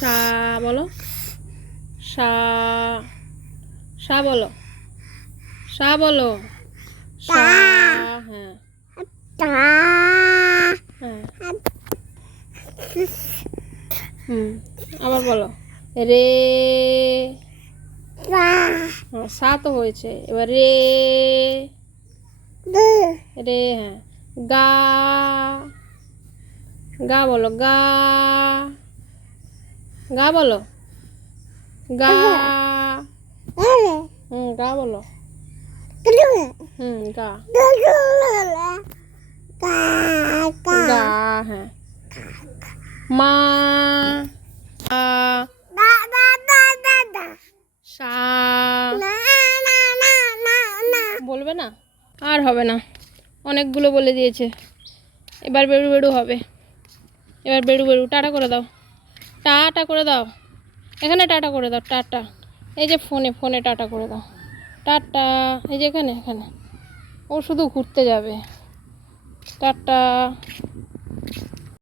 সা বলো? সা সা বলো। সা বলো। সা হ্যাঁ। হ্যাঁ। হুম। আবার বলো। রে। হ্যাঁ, সা তো হয়েছে। এবার রে। রে হ্যাঁ। গা। গা বলো গা। গা বলো। গা হুম গা বলো। হুম গা। গা হ্যাঁ। মা সা। বলবে না? আর হবে না। অনেকগুলো বলে দিয়েছে। এবার বেড়ু বেড়ু হবে। এবার বেড়ু বেড়ু টাটা করে দাও। টাটা করে দাও। এখানে টাটা করে দাও, টাটা। এই যে ফোনে ফোনে টাটা করে দাও। টাটা। এই যে এখানে এখানে। ও শুধু ঘুরতে যাবে। টাটা।